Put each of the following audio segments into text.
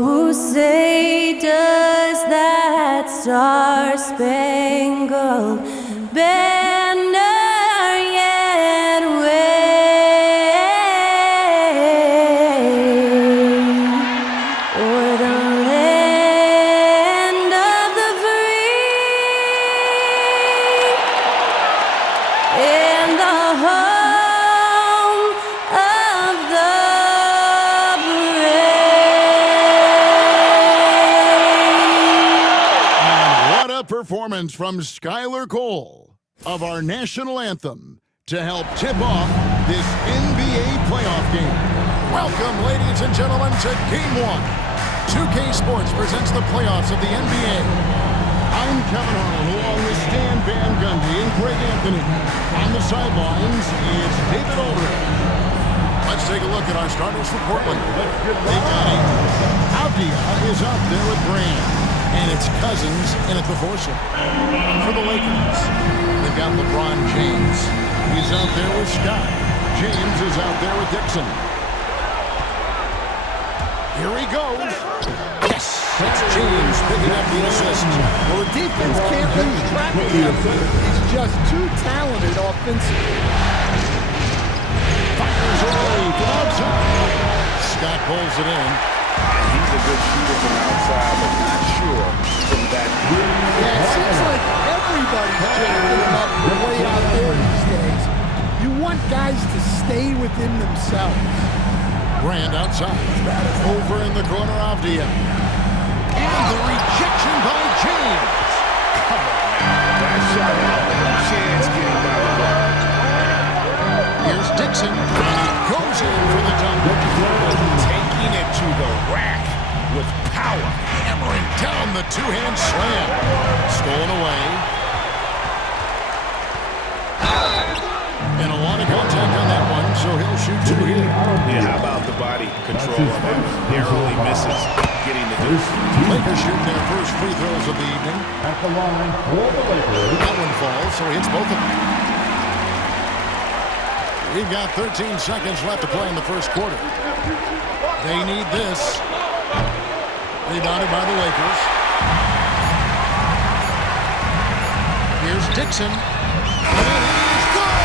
Oh, say does that star-spangled banner yet wave o'er the land of the free and the home of the performance from Skylar Cole of our national anthem to help tip off this NBA playoff game. Welcome, ladies and gentlemen, to Game 1. 2K Sports presents the playoffs of the NBA. I'm Kevin Harlan, along with Stan Van Gundy and Greg Anthony. On the sidelines is David Aldridge. Let's take a look at our starters for Portland. They got it. Avdia is out there with Brand. And it's Cousins in at the foursome. For the Lakers, they've got LeBron James. He's out there with Scott. James is out there with Dixon. Here he goes. Yes! It's James picking up the assist. Well, the defense can't lose track of him. He's just too talented offensively. Fires away from outside. Scott pulls it in. He's a good shooter from outside, but not sure from that. Yeah, it seems like everybody's jacking him up way out there these days. You want guys to stay within themselves. Brand outside. Over in the corner, Avdia. And the rejection by James. Come on, man. That shot had no chance getting by the ball. Here's Dixon. And he goes in for the dunk. Taking it to the rack with power. Hammering down the two-hand slam. Stolen away. And a lot of contact on that one, so he'll shoot two here. Yeah, how about the body control of that? Narrowly misses getting the deuce. Lakers shooting their first free throws of the evening. At the line for the Lakers. That one falls, so he hits both of them. We've got 13 seconds left to play in the first quarter. They need this. Rebounded by the Lakers. Here's Dixon. And he's good!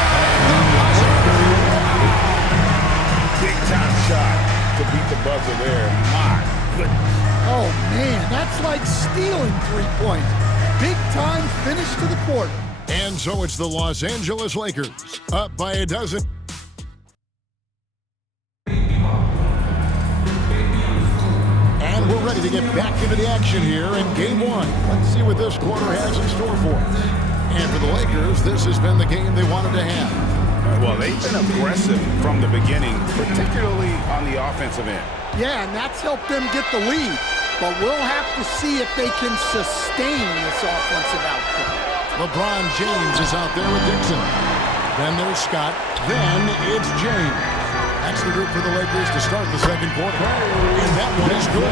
Big time shot to beat the buzzer there. My goodness. Oh, man, that's like stealing 3 points. Big time finish to the quarter. And so it's the Los Angeles Lakers, up by a dozen. And we're ready to get back into the action here in Game 1. Let's see what this quarter has in store for us. And for the Lakers, this has been the game they wanted to have. Well, they've been aggressive from the beginning, particularly on the offensive end. Yeah, and that's helped them get the lead. But we'll have to see if they can sustain this offensive output. LeBron James is out there with Dixon. Then there's Scott. Then it's James. That's the group for the Lakers to start the second quarter. And that one is good. I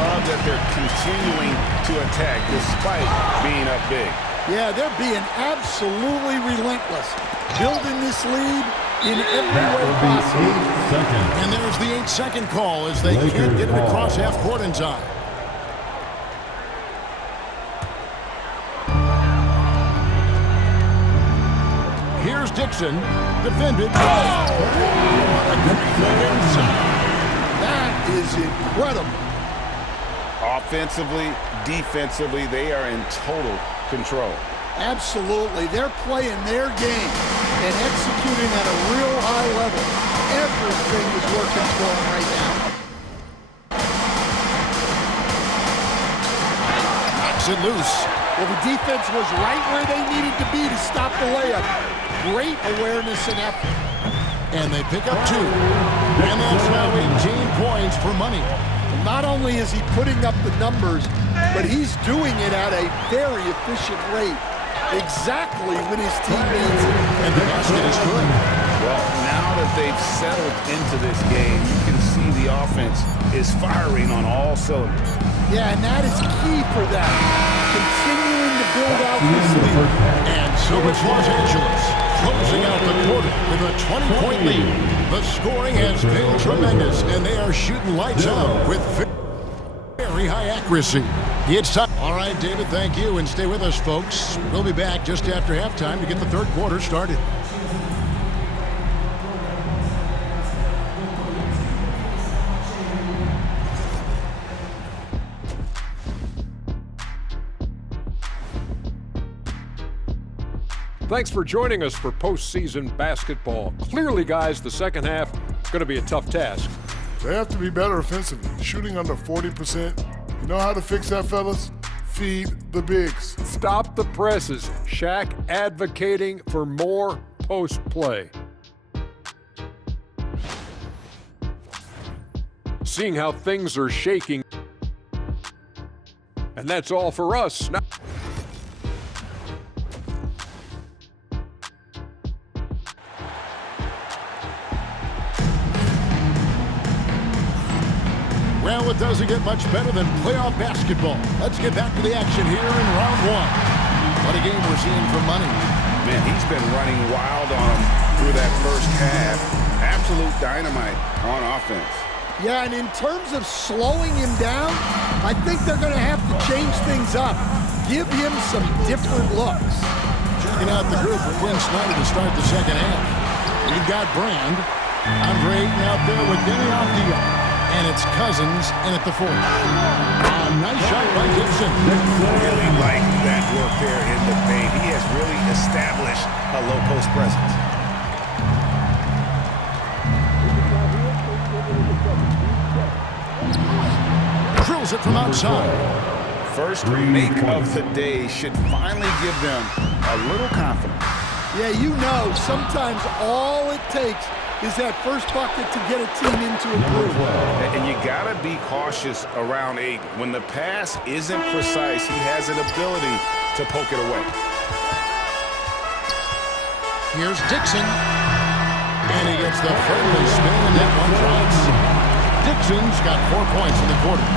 love that they're continuing to attack despite being up big. Yeah, they're being absolutely relentless. Building this lead in every way possible. And there's the 8-second call as they can't get it across half court in time. Here's Dixon, defended. Oh! What a great move inside. That is incredible. Offensively, defensively, they are in total control. Absolutely. They're playing their game and executing at a real high level. Everything is working for them right now. Knocks it loose. Well, the defense was right where they needed to be to stop the layup. Great awareness and effort. And they pick up 2. And that's now 18 points for money. Not only is he putting up the numbers, but he's doing it at a very efficient rate. Exactly when his team needs it. And the basket is good. Well, now that they've settled into this game, you can see the offense is firing on all cylinders. Yeah, and that is key for them. Continuing to build out this lead. And so it's Los Angeles closing out the quarter with a 20-point lead. The scoring has been tremendous, and they are shooting lights out with very high accuracy. It's time. All right, David, thank you, and stay with us, folks. We'll be back just after halftime to get the third quarter started. Thanks for joining us for postseason basketball. Clearly, guys, the second half is going to be a tough task. They have to be better offensively, shooting under 40%. You know how to fix that, fellas? Feed the bigs. Stop the presses. Shaq advocating for more post play. Seeing how things are shaking. And that's all for us. Now Well, it doesn't get much better than playoff basketball. Let's get back to the action here in round one. What a game we're seeing for money. Man, he's been running wild on him through that first half. Absolute dynamite on offense. Yeah, and in terms of slowing him down, I think they're going to have to change things up. Give him some different looks. Checking out the group for Quinn Snyder to start the second half. We've got Brand. Andre Ayton out there with Denny off the arc. And it's Cousins in at the fourth. Nice shot by Gibson. Really like that work there in the paint. He has really established a low post presence. Drills it from outside. First make of the day should finally give them a little confidence. Yeah, you know, sometimes all it takes is that first bucket to get a team into a groove. And you gotta be cautious around Ayton. When the pass isn't precise, he has an ability to poke it away. Here's Dixon. And he gets the friendly spin, and that one drops. Dixon's got 4 points in the quarter.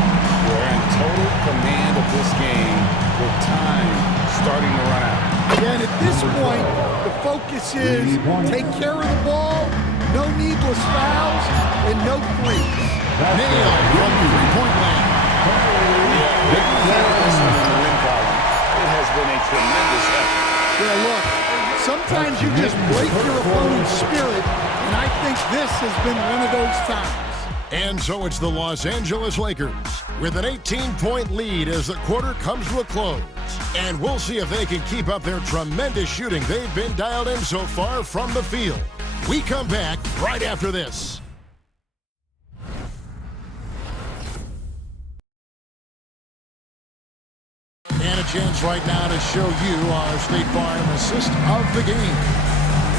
We're in total command of this game with time starting to run out. Yeah, and at this point, the focus is take care of the ball, no needless fouls, and no threes. Nailed from three-point land. Big focus on the win column. It has been a tremendous effort. Yeah, look, sometimes you just break your opponent's spirit, and I think this has been one of those times. And so it's the Los Angeles Lakers with an 18-point lead as the quarter comes to a close. And we'll see if they can keep up their tremendous shooting they've been dialed in so far from the field. We come back right after this. And a chance right now to show you our State Farm assist of the game.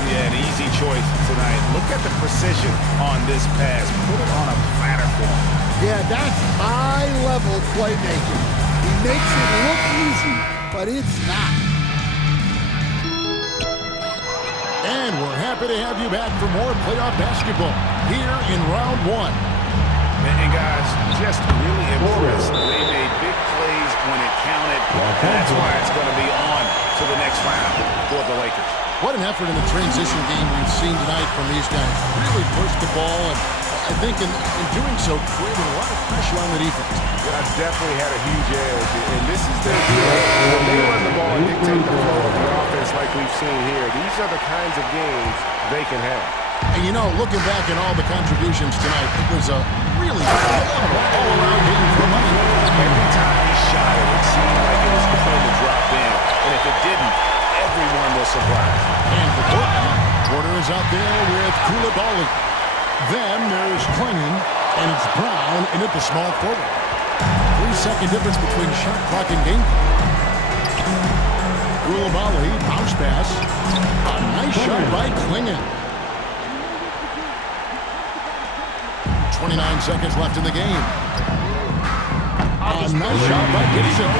Yeah, an easy choice tonight. Look at the precision on this pass. Put it on a platter for him. Yeah, that's high-level playmaking. He makes it look easy, but it's not. And we're happy to have you back for more playoff basketball here in round one. And guys, just really impressed. They made big plays when it counted. And that's why it's going to be on to the next round for the Lakers. What an effort in the transition game we've seen tonight from these guys. Really pushed the ball, and I think in doing so, created a lot of pressure on the defense. Yeah, definitely had a huge edge, and this is their deal. When they run the ball and dictate the flow of the offense like we've seen here, these are the kinds of games they can have. And you know, looking back at all the contributions tonight, it was a really all-around game for money. Every time he shot it, it seemed like it was going to drop in, and if it didn't, everyone was surprised. And for Portland, Porter is out there with Coulibaly. Then there's Klingon, and it's Brown in at the small forward. 3-second difference between shot clock and game clock. Coulibaly, bounce pass. A nice shot by Klingon. 29 seconds left in the game. A nice shot by Gibson.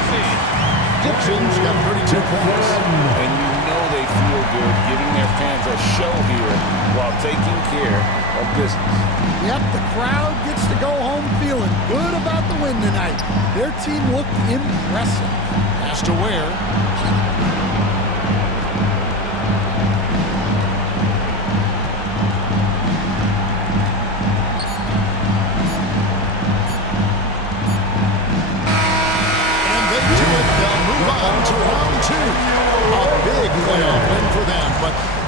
Gibson's got 32 points. And you know they feel good giving their fans a show here while taking care of business. Yep, the crowd gets to go home feeling good about the win tonight. Their team looked impressive. Pass to Ware.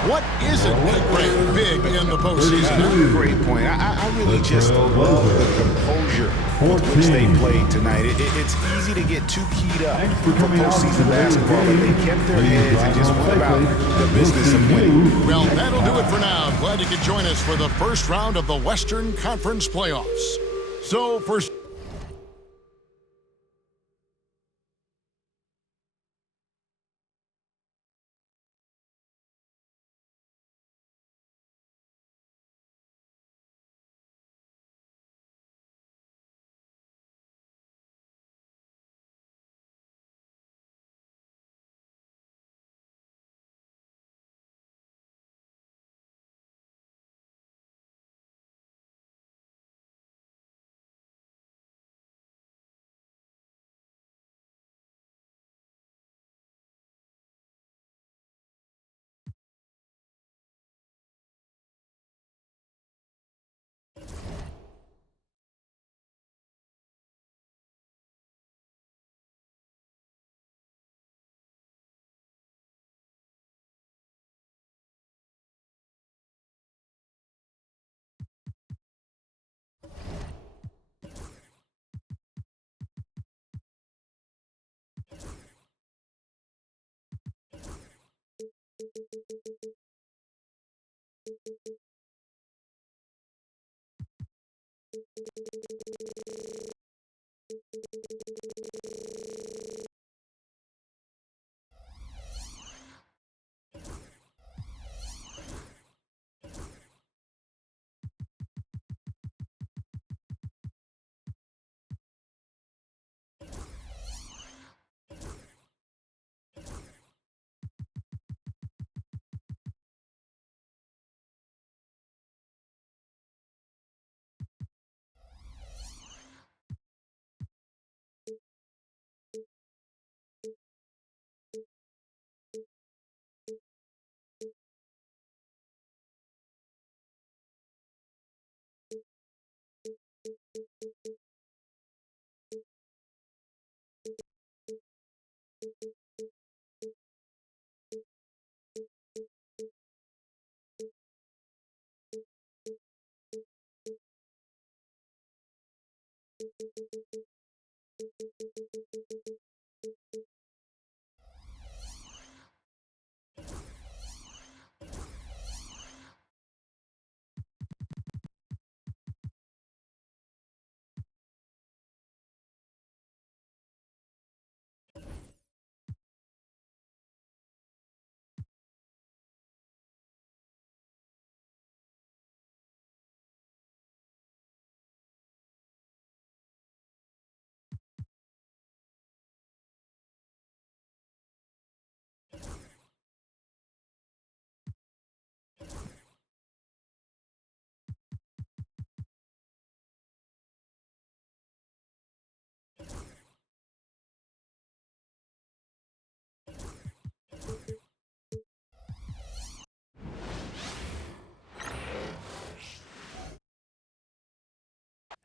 What isn't great big in the postseason? Great point. I really just love the composure with which they played tonight. It's easy to get too keyed up for postseason basketball, but they kept their heads and just went about the business of winning. Well, that'll do it for now. Glad you could join us for the first round of the Western Conference playoffs. So for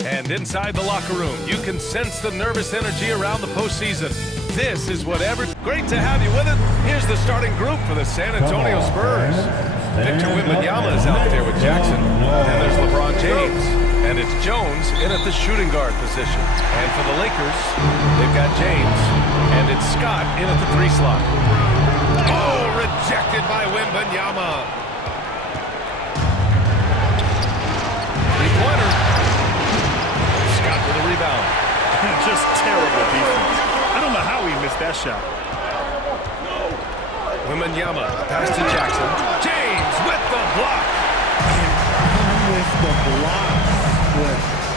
And inside the locker room, you can sense the nervous energy around the postseason. This is whatever. Great to have you with us. Here's the starting group for the San Antonio Spurs. Victor Wembanyama is out there with Jackson. And there's LeBron James. And it's Jones in at the shooting guard position. And for the Lakers, they've got James. And it's Scott in at the 3 slot. Oh, rejected by Wembanyama. Three-pointer. Scott with a rebound. Just terrible defense. I don't know how he missed that shot. Wembanyama, pass to Jackson. James with the block. With the block.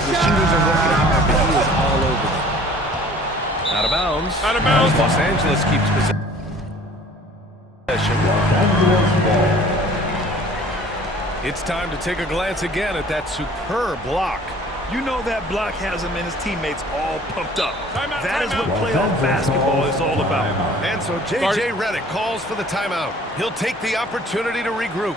The shooters are working out, but he is all over them. Out of bounds. Out of bounds. Los Angeles keeps possession. It's time to take a glance again at that superb block. You know that block has him and his teammates all pumped up. Timeout, That is timeout. what playoff basketball is all about. And so J.J. Redick calls for the timeout. He'll take the opportunity to regroup.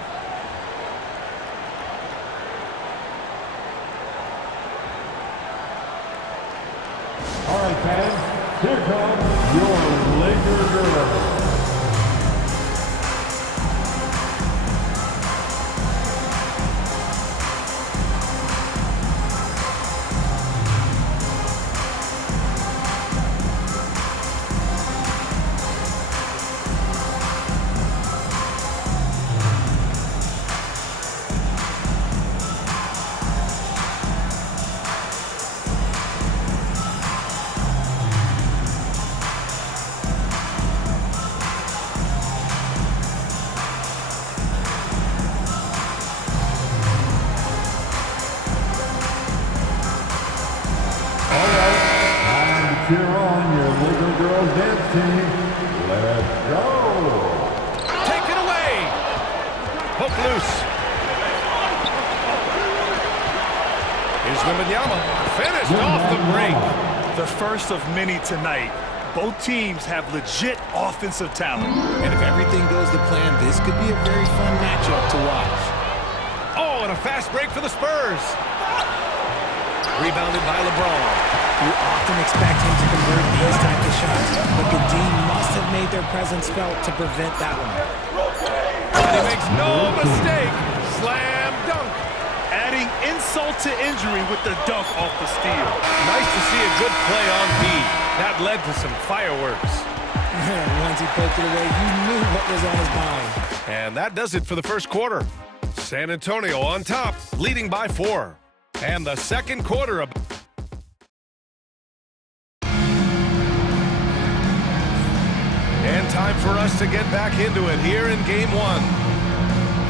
All right, fans, here comes your Laker girl. cheer on your little girls dancing. Let's go. Take it away. Hook loose. Here's Wembanyama. Finished off the break. The first of many tonight. Both teams have legit offensive talent. And if everything goes to plan, this could be a very fun matchup to watch. Oh, and a fast break for the Spurs. Rebounded by LeBron. You often expect him to convert these types of shots, but the D must have made their presence felt to prevent that one. And he makes no mistake. Slam dunk. Adding insult to injury with the dunk off the steal. Nice to see a good play on D. That led to some fireworks. Once he poked it away, you knew what was on his mind. And that does it for the first quarter. San Antonio on top, leading by 4. And the second quarter of... And time for us to get back into it here in Game 1.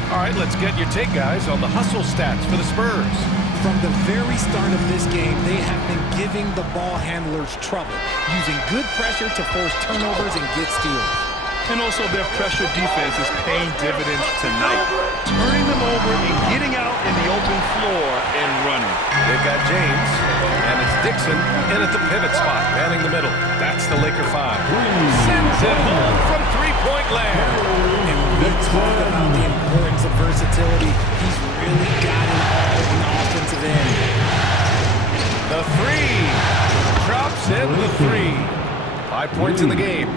All right, let's get your take, guys, on the hustle stats for the Spurs. From the very start of this game, they have been giving the ball handlers trouble, using good pressure to force turnovers and get steals. And also their pressure defense is paying dividends tonight. Turning them over and getting out in the open floor and running. They've got James, and it's Dixon in at the pivot spot, manning the middle. That's the Laker 5. Sends it home from three-point land. And when we talk about the importance of versatility, he's really got it all in the offensive end. The 3. Drops in the 3. 5 points in the game.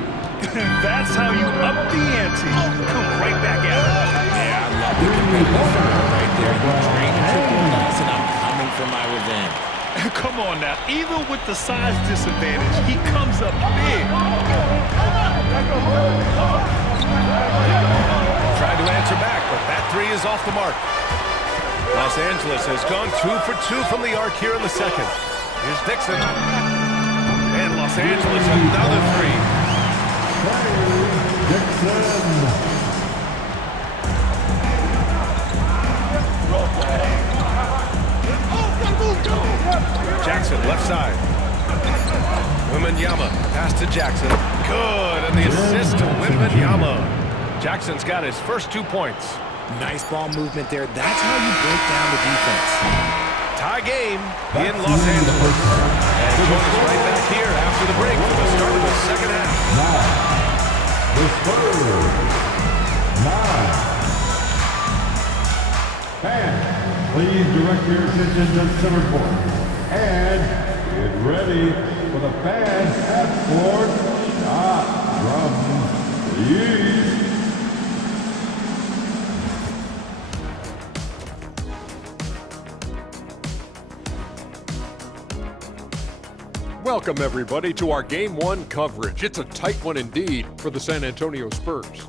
That's how you up the ante. Come right back at it. Yeah, I love the competitive fire right there. You drain the triple loss, and I'm coming for my revenge. Come on now. Even with the size disadvantage, he comes up big. Tried to answer back, but that 3 is off the mark. Los Angeles has gone 2 for 2 from the arc here in the second. Here's Dixon. And Los Angeles another 3. Jackson, left side. Wembanyama, pass to Jackson. Good, and the assist to Wembanyama. Jackson's got his first 2 points. Nice ball movement there. That's how you break down the defense. Tie game in Los Angeles. And join us right back here after the break for the start of the second half. The Spurs, 9. And please direct your attention to center court. And get ready for the fast half-court shot from the East. Welcome, everybody, to our Game 1 coverage. It's a tight one indeed for the San Antonio Spurs.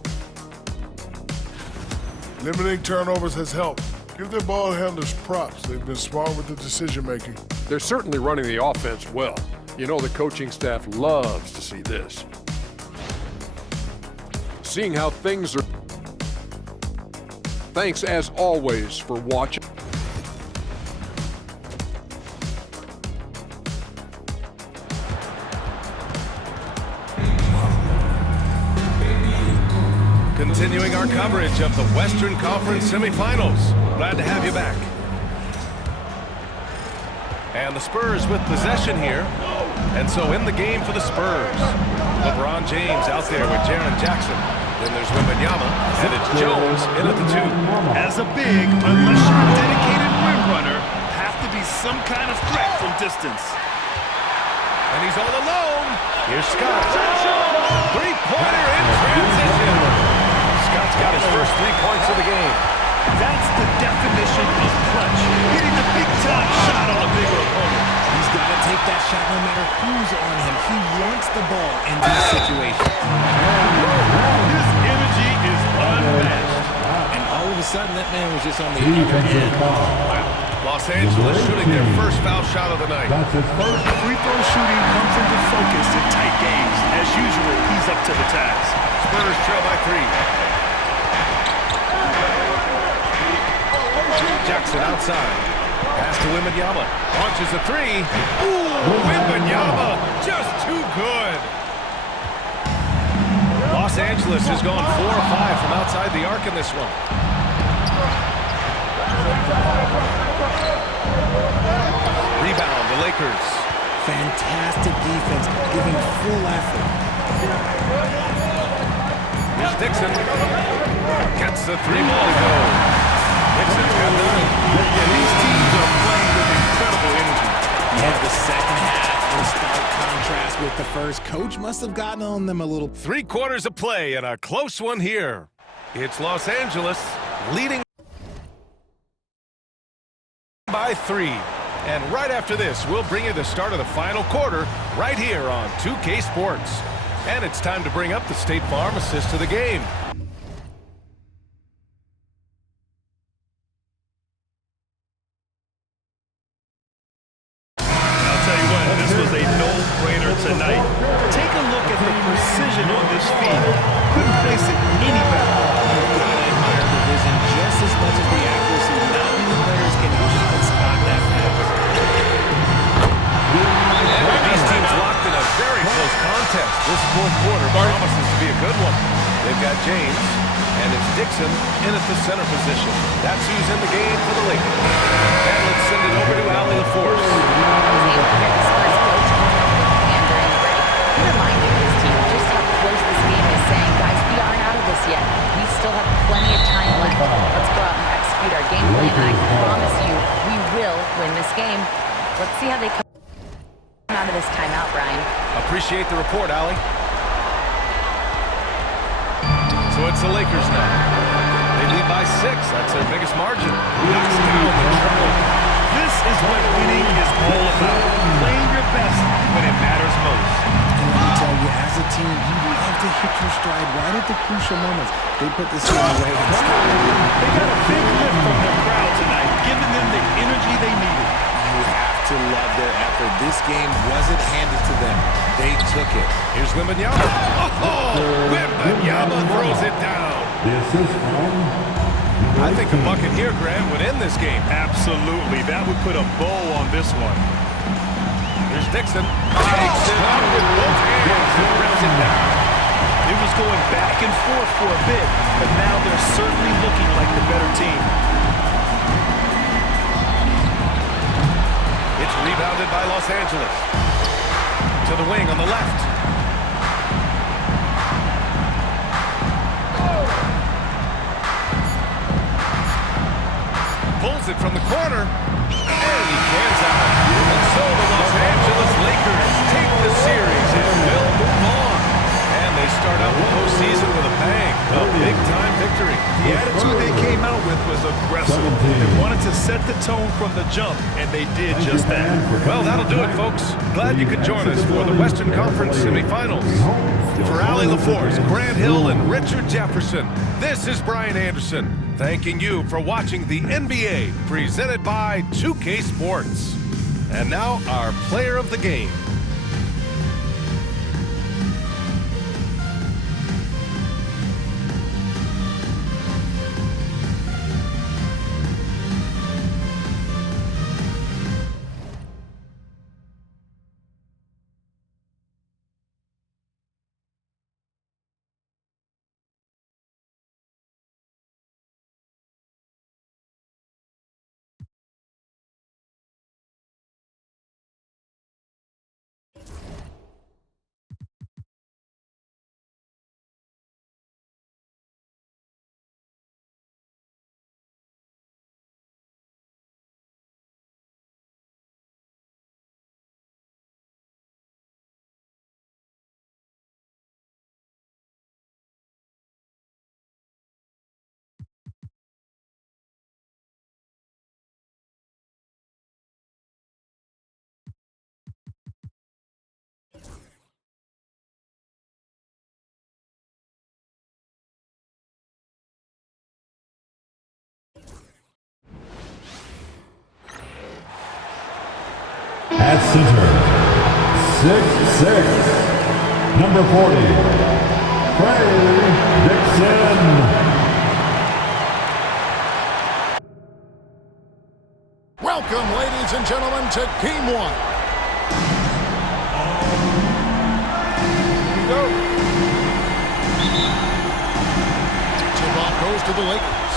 Limiting turnovers has helped. Give their ball handlers props. They've been smart with the decision-making. They're certainly running the offense well. You know the coaching staff loves to see this. Seeing how things are... Thanks, as always, for watching. Continuing our coverage of the Western Conference semifinals. Glad to have you back. And the Spurs with possession here. And so in the game for the Spurs. LeBron James out there with Jaren Jackson. Then there's Wembanyama, and it's Jones in at the 2. As a big, unless you're a dedicated rim runner, have to be some kind of threat from distance. And he's all alone. Here's Scott. Three-pointer in transition. Scott's got his first 3 points of the game. That's the definition of clutch. Hitting the big-time shot on a bigger opponent. He's got to take that shot no matter who's on him. He wants the ball in these situations. His energy is unmatched. And all of a sudden, that man was just on the other end. Los Angeles shooting their first foul shot of the night. Free throw shooting comes into focus in tight games. As usual, he's up to the task. Spurs trail by 3. Jackson outside. Pass to Wembanyama. Launches a 3. Ooh, Wembanyama just too good. Los Angeles is going 4 or 5 from outside the arc in this one. Rebound, the Lakers. Fantastic defense, giving full effort. Here's Dixon. Gets the 3-ball to go. Dixon's got none. These teams are playing with incredible energy. Yeah, the second half in stark contrast with the first. Coach must have gotten on them a little. 3 quarters of play and a close one here. It's Los Angeles leading by 3. And right after this, we'll bring you the start of the final quarter right here on 2K Sports. And it's time to bring up the State Farm assist to the game. I'll tell you what, this was a no-brainer tonight. Take a look at the precision on this feed. Couldn't place it any better. You've got to admire the vision just as much as the accuracy. Not many players can even spot that pass. These teams locked in a very close contest. This fourth quarter promises to be a good one. They've got James, and it's Dixon in at the center position. That's who's in the game for the Lakers. And let's send it over to Allie LaForce. I was able to hear the Spurs coach coming over the hand during the break. He reminded his team just how close this game is, saying, guys, we aren't out of this yet. We still have plenty of time left. Let's go out and execute our game plan, and I can promise you we will win this game. Let's see how they come out of this timeout, Brian. Appreciate the report, Allie. So it's the Lakers now. They lead by 6. That's their biggest margin. Knocks down the triple. This is what winning is all about. Playing your best when it matters most. And let me tell you, as a team, you love to hit your stride right at the crucial moments. They put this game away and stopped it. They got a big lift from their crowd tonight, giving them the energy they needed. You have to love their effort. This game wasn't handed to them. They took it. Here's Wembanyama. Oh, Wembanyama throws it down. The assist from... I think a bucket here, Graham, would end this game. Absolutely. That would put a bow on this one. Here's Dixon. Takes it up with both hands and rips it down. It was going back and forth for a bit, but now they're certainly looking like the better team. It's rebounded by Los Angeles. To the wing on the left. Pulls it from the corner. And he cans out. And so the Los Angeles Lakers take the series and will move on. And they start out the postseason with a bang. A big-time victory. The attitude they came out with was aggressive. They wanted to set the tone from the jump, and they did just that. Well, that'll do it, folks. Glad you could join us for the Western Conference semifinals. For Allie LaForce, Grant Hill, and Richard Jefferson, this is Brian Anderson, thanking you for watching the NBA presented by 2K Sports. And now, our player of the game. At center, 6'6", number 40, Trey Dixon. Welcome, ladies and gentlemen, to Game 1. to the Lakers.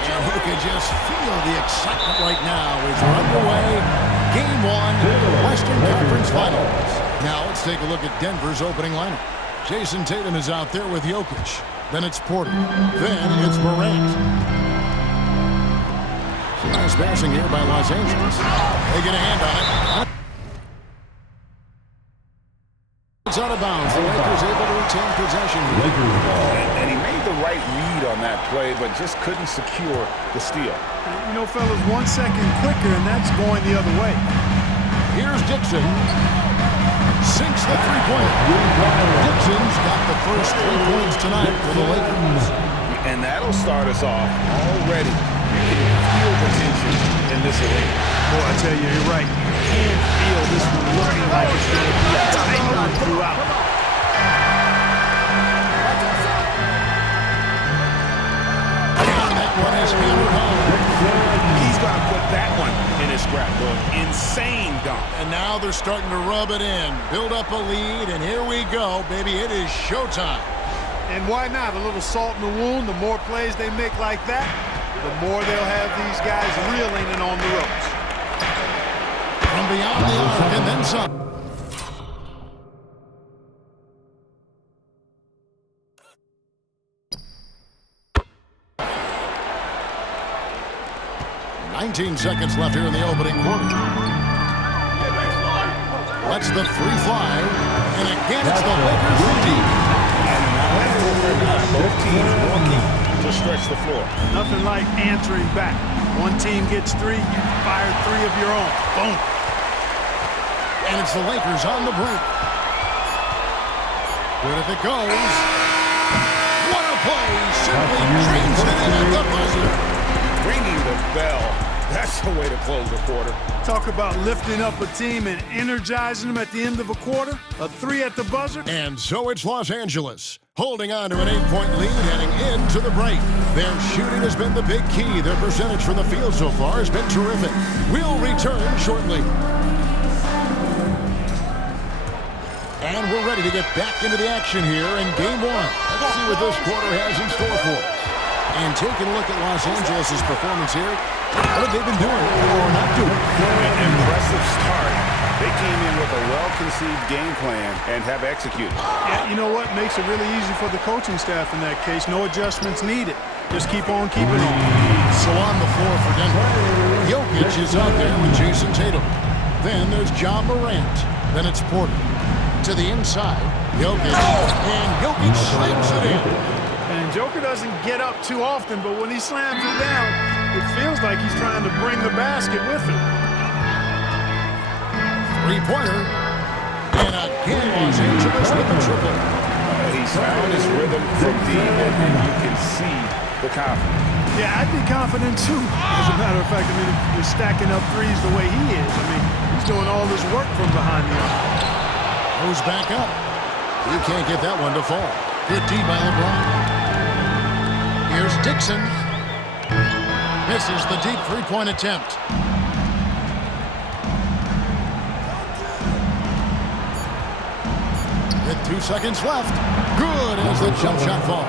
And who can just feel the excitement right now as we're underway. Game 1, Western Conference Finals. Now let's take a look at Denver's opening lineup. Jason Tatum is out there with Jokic. Then it's Porter. Then it's Morant. Nice passing here by Los Angeles. They get a hand on it. It's out of bounds. The Lakers able to retain possession. And he made the right read on that play, but just couldn't secure the steal. You know, fellas, 1 second quicker, and that's going the other way. Here's Dixon. Sinks the three-pointer. Dixon's got the first 3 points tonight for the Lakers. And that'll start us off already. You can feel the tension in this arena. Boy, I tell you, you're right. You can feel this one looking like it's going to be a tight one throughout. And that one is hammered home. He's going to put that one in his scrapbook. Insane dunk. And now they're starting to rub it in. Build up a lead, and here we go, baby. It is showtime. And why not? A little salt in the wound. The more plays they make like that, the more they'll have these guys reeling and on the ropes. From beyond the arc and then some. "19 seconds left here in the opening quarter. Lets the free fly, and again it's the Lakers deep. Both teams working to stretch the floor. Nothing like answering back. One team gets 3, you fire 3 of your own. Boom. And it's the Lakers on the break. Good if it goes. What a play! Simply drains it in at the buzzer. Ringing the bell. That's the way to close the quarter. Talk about lifting up a team and energizing them at the end of a quarter. A 3 at the buzzer. And so it's Los Angeles, holding on to an 8-point lead heading into the break. Their shooting has been the big key. Their percentage from the field so far has been terrific. We'll return shortly. And we're ready to get back into the action here in Game 1. Let's see what this quarter has in store for us. And taking a look at Los Angeles' performance here, what have they been doing or not doing? An impressive start. They came in with a well-conceived game plan and have executed. Yeah, you know what? Makes it really easy for the coaching staff in that case. No adjustments needed. Just keep on keeping on. So on the floor for Denver, Jokic is out there with Jason Tatum. Then there's Ja Morant. Then it's Porter. To the inside, Jokic. And Jokic slams it in. And Joker doesn't get up too often, but when he slams it down, it feels like he's trying to bring the basket with him. Three-pointer. And again, Los Angeles with the triple. He's found his rhythm from deep, and you can see the confidence. Yeah, I'd be confident too. As a matter of fact, I mean, if you're stacking up threes the way he is, I mean, he's doing all this work from behind the arc. Goes back up. He can't get that one to fall. Good D by LeBron. Here's Dixon. Misses the deep three-point attempt. With 2 seconds left. Good as the jump shot falls.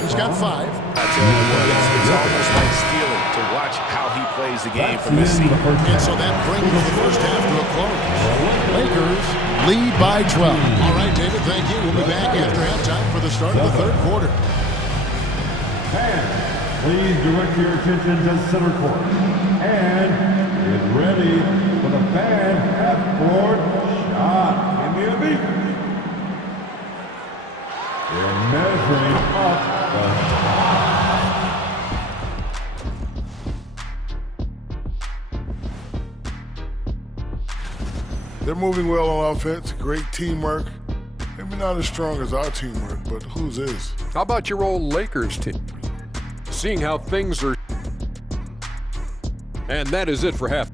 He's got 5. I tell you what, it's almost like stealing to watch how he plays the game from this seat. And so that brings the first half to a close. Lakers lead by 12. All right, David, thank you. We'll be back after halftime for the start of the third quarter. Fans, please direct your attention to center court. And get ready for the fan half-court shot. Give me a beat. They're measuring up the shot. They're moving well on offense. Great teamwork. Maybe not as strong as our teamwork, but whose is? How about your old Lakers team? Seeing how things are. And that is it for half.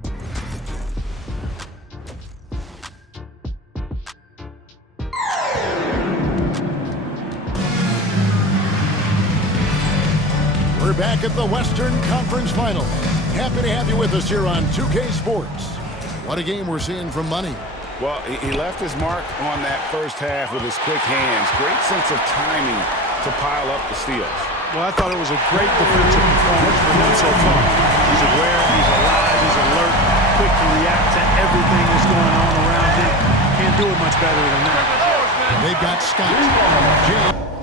We're back at the Western Conference Final. Happy to have you with us here on 2K Sports. What a game we're seeing from Money. Well, he left his mark on that first half with his quick hands. Great sense of timing to pile up the steals. Well, I thought it was a great defensive performance for him so far. He's aware, he's alive, he's alert, quick to react to everything that's going on around him. Can't do it much better than that. They've got Scott. Jay.